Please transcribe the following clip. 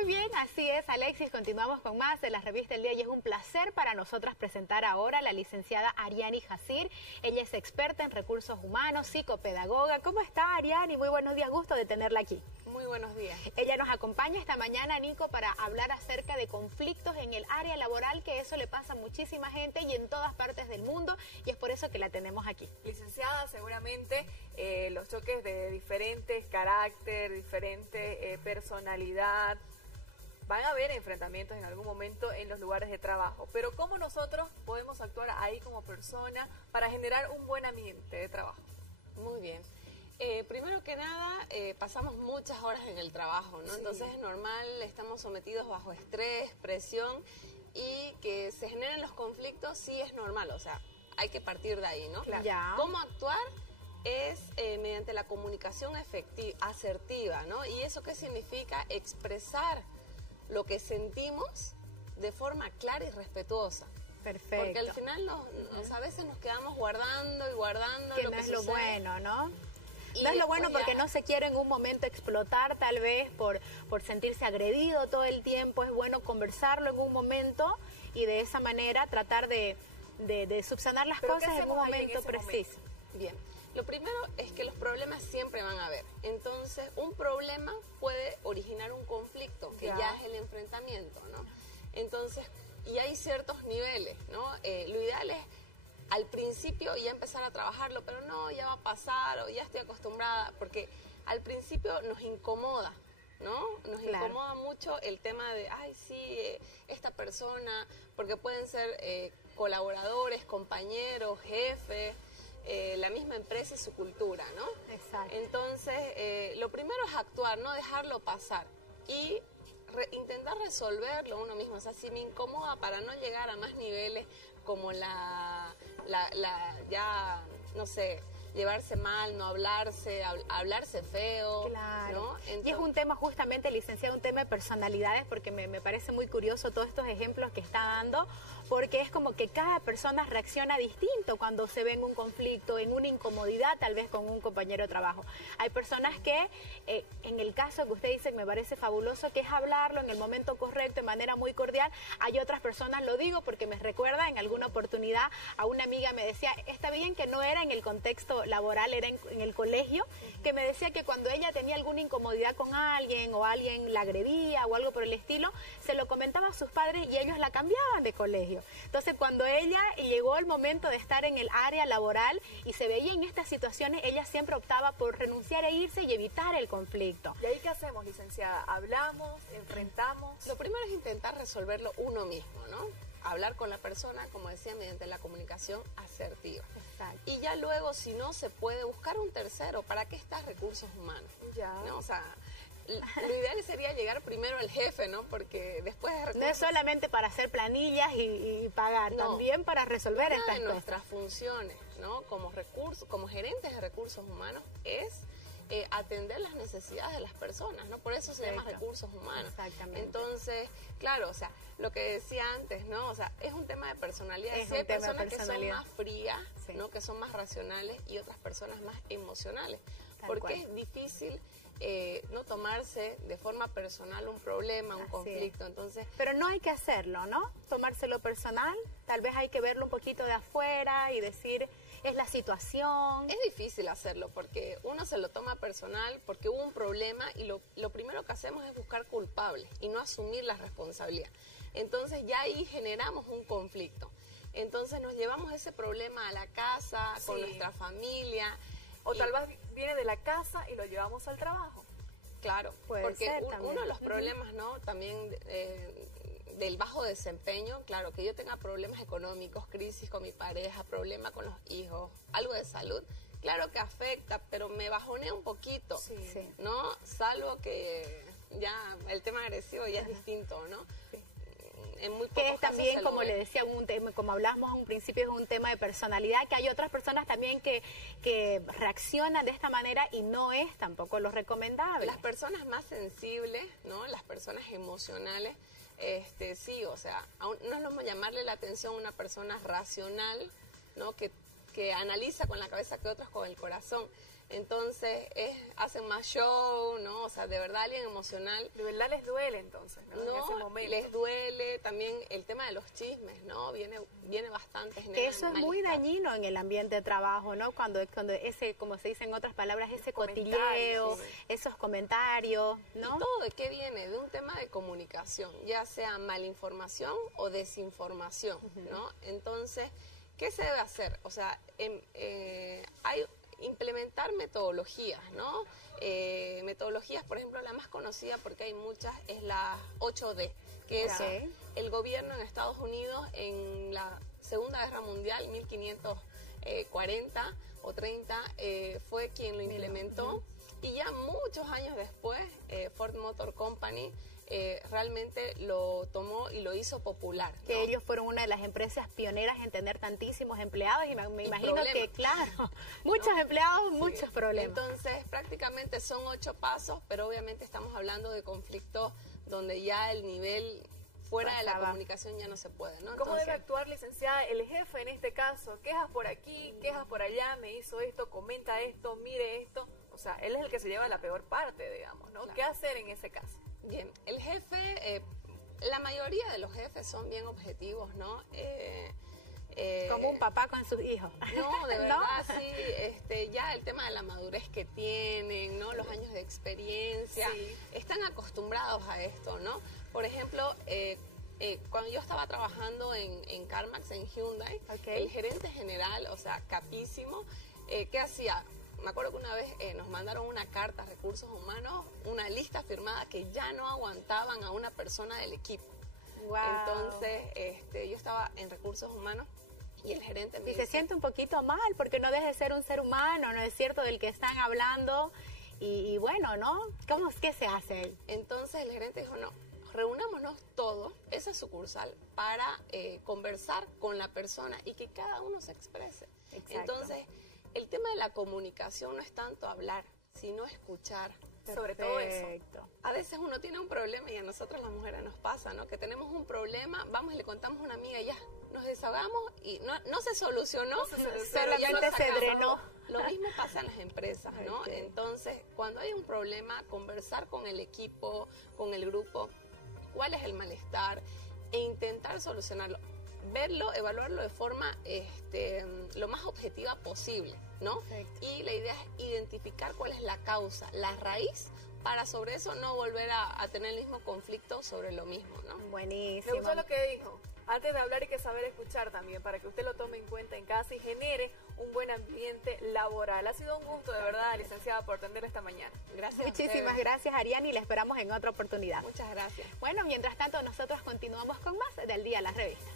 Muy bien, así es, Alexis. Continuamos con más de la revista El Día y es un placer para nosotras presentar ahora a la licenciada Ariani Jacir. Ella es experta en recursos humanos, psicopedagoga. ¿Cómo está, Ariani? Muy buenos días, gusto de tenerla aquí. Muy buenos días. Ella nos acompaña esta mañana, Nico, para hablar acerca de conflictos en el área laboral, que eso le pasa a muchísima gente y en todas partes del mundo, y es por eso que la tenemos aquí. Licenciada, seguramente los choques de diferentes carácter, diferente personalidad, van a haber enfrentamientos en algún momento en los lugares de trabajo, pero ¿cómo nosotros podemos actuar ahí como persona para generar un buen ambiente de trabajo? Muy bien. Primero que nada, pasamos muchas horas en el trabajo, ¿no? Sí. Entonces es normal, estamos sometidos bajo estrés, presión, y que se generen los conflictos sí es normal, o sea, hay que partir de ahí, ¿no? Claro. Ya. ¿Cómo actuar? Es mediante la comunicación asertiva, ¿no? ¿Y eso qué significa? Expresar lo que sentimos de forma clara y respetuosa. Perfecto. Porque al final a veces nos quedamos guardando y guardando que lo no que es sucede. lo bueno, ¿no? Y no es lo bueno porque ya... no se quiere en un momento explotar, tal vez por sentirse agredido todo el tiempo. Es bueno conversarlo en un momento y de esa manera tratar de subsanar las cosas en un momento preciso. Bien, lo primero es que los problemas siempre van a haber. Entonces, un problema puede originar un conflicto, que ya es el enfrentamiento, ¿no? Entonces, y hay ciertos niveles, ¿no? Lo ideal es al principio ya empezar a trabajarlo, pero no, ya va a pasar o ya estoy acostumbrada, porque al principio nos incomoda, ¿no? Nos incomoda mucho el tema de, ay, sí, esta persona, porque pueden ser colaboradores, compañeros, jefes, la misma empresa y su cultura, ¿no? Exacto. Entonces, lo primero es actuar, no dejarlo pasar y intentar resolverlo uno mismo. O sea, si me incomoda para no llegar a más niveles como ya, no sé, llevarse mal, no hablarse, hablarse feo. Claro. ¿no? Entonces, y es un tema justamente, licenciado, un tema de personalidades, porque me parece muy curioso todos estos ejemplos que está dando, porque es como que cada persona reacciona distinto cuando se ve en un conflicto, en una incomodidad, tal vez con un compañero de trabajo. Hay personas que, en el caso que usted dice, me parece fabuloso, que es hablarlo en el momento correcto, de manera muy cordial. Hay otras personas, lo digo porque me recuerda en alguna oportunidad a una amiga, me decía, está bien que no era en el contexto laboral, era en el colegio, que me decía que cuando ella tenía alguna incomodidad con alguien o alguien la agredía o algo por el estilo, se lo comentaba a sus padres y ellos la cambiaban de colegio. Entonces, cuando ella llegó el momento de estar en el área laboral y se veía en estas situaciones, ella siempre optaba por renunciar e irse y evitar el conflicto. ¿Y ahí qué hacemos, licenciada? ¿Hablamos? ¿Enfrentamos? Lo primero es intentar resolverlo uno mismo, ¿no? Hablar con la persona, como decía, mediante la comunicación asertiva. Exacto. Y ya luego, si no se puede, buscar un tercero. ¿Para qué estás recursos humanos? Ya. ¿No? O sea, lo ideal sería llegar primero al jefe, ¿no? Porque después de recursos... No es solamente para hacer planillas y pagar, también para resolver estas de cosas. Nuestras funciones, ¿no? Como gerentes de recursos humanos es atender las necesidades de las personas, ¿no? Por eso se llama recursos humanos. Exactamente. Entonces, claro, o sea, lo que decía antes, ¿no? O sea, es un tema de personalidad. Es sí, hay un tema de personas que son más frías, sí, ¿no? Que son más racionales y otras personas más emocionales. Tal cual. Porque es difícil no tomarse de forma personal un problema, un conflicto. Entonces, pero no hay que hacerlo, ¿no? Tomárselo personal, tal vez hay que verlo un poquito de afuera y decir, es la situación. Es difícil hacerlo porque uno se lo toma personal porque hubo un problema y lo primero que hacemos es buscar culpables y no asumir la responsabilidad. Entonces ya ahí generamos un conflicto. Entonces nos llevamos ese problema a la casa, con nuestra familia. O tal vez viene de la casa y lo llevamos al trabajo. Claro, porque uno de los problemas, ¿no? También del bajo desempeño, claro, que yo tenga problemas económicos, crisis con mi pareja, problema con los hijos, algo de salud, claro que afecta, pero me bajonea un poquito, ¿no? Salvo que ya el tema agresivo ya es distinto, ¿no? Sí. En muy que es también, como le decía, un tema, como hablamos a un principio, es un tema de personalidad, que hay otras personas también que reaccionan de esta manera y no es tampoco lo recomendable. Las personas más sensibles, ¿no? Las personas emocionales, sí, o sea, no es lo mismo llamarle la atención a una persona racional, ¿no? Que que analiza con la cabeza que otros con el corazón. Entonces, hacen más show, ¿no? O sea, de verdad alguien emocional. De verdad les duele entonces, ¿no? En ese momento. Les duele también el tema de los chismes, ¿no? Viene bastante. Que eso es muy dañino en el ambiente de trabajo, ¿no? Cuando ese, como se dice en otras palabras, ese cotilleo, sí, esos comentarios, ¿no? ¿Y todo de qué viene? De un tema de comunicación, ya sea malinformación o desinformación, ¿no? Entonces, ¿qué se debe hacer? O sea, hay implementar metodologías, ¿no? Metodologías, por ejemplo, la más conocida, porque hay muchas, es la 8D, que es el gobierno en Estados Unidos en la Segunda Guerra Mundial, 1540 o 30, fue quien lo implementó, y ya muchos años después, Ford Motor Company realmente lo tomó y lo hizo popular, ¿no? Que ellos fueron una de las empresas pioneras en tener tantísimos empleados y me imagino problemas. Que, claro, muchos empleados, muchos problemas. Entonces, prácticamente son 8 pasos, pero obviamente estamos hablando de conflictos donde ya el nivel fuera de la comunicación ya no se puede, ¿no? ¿Cómo debe actuar, licenciada, el jefe en este caso? Quejas por aquí, quejas por allá, me hizo esto, comenta esto, mire esto. O sea, él es el que se lleva la peor parte, digamos, ¿no? Claro. ¿Qué hacer en ese caso? Bien, el jefe, la mayoría de los jefes son bien objetivos, ¿no? Como un papá con sus hijos. No, de verdad, ¿no? Sí, ya el tema de la madurez que tienen, ¿no? Los años de experiencia, están acostumbrados a esto, ¿no? Por ejemplo, cuando yo estaba trabajando en CarMax, en Hyundai, el gerente general, o sea, capísimo, ¿qué hacía? Me acuerdo que una vez nos mandaron una carta a Recursos Humanos, una lista firmada que ya no aguantaban a una persona del equipo. Wow. Entonces, yo estaba en Recursos Humanos y el gerente me dice... se siente un poquito mal porque no deja de ser un ser humano, ¿no es cierto?, del que están hablando. Y bueno, ¿no? ¿Qué se hace? Entonces el gerente dijo, no, reunámonos todos, esa sucursal, para conversar con la persona y que cada uno se exprese. Exacto. Entonces, el tema de la comunicación no es tanto hablar, sino escuchar. Sobre todo eso. A veces uno tiene un problema y a nosotros las mujeres nos pasa, ¿no? Que tenemos un problema, vamos y le contamos a una amiga y ya, nos desahogamos y no se solucionó, pero ya se drenó. Lo mismo pasa en las empresas, ¿no? Entonces, cuando hay un problema, conversar con el equipo, con el grupo, cuál es el malestar e intentar solucionarlo. Verlo, evaluarlo de forma lo más objetiva posible, ¿no? Perfecto. Y la idea es identificar cuál es la causa, la raíz, para sobre eso no volver a tener el mismo conflicto sobre lo mismo, ¿no? Buenísimo. Me gustó lo que dijo. Antes de hablar hay que saber escuchar también, para que usted lo tome en cuenta en casa y genere un buen ambiente laboral. Ha sido un gusto, de verdad, licenciada, por atender esta mañana. Gracias. Muchísimas gracias, Ariani, y la esperamos en otra oportunidad. Muchas gracias. Bueno, mientras tanto, nosotros continuamos con más del Día de la Revista.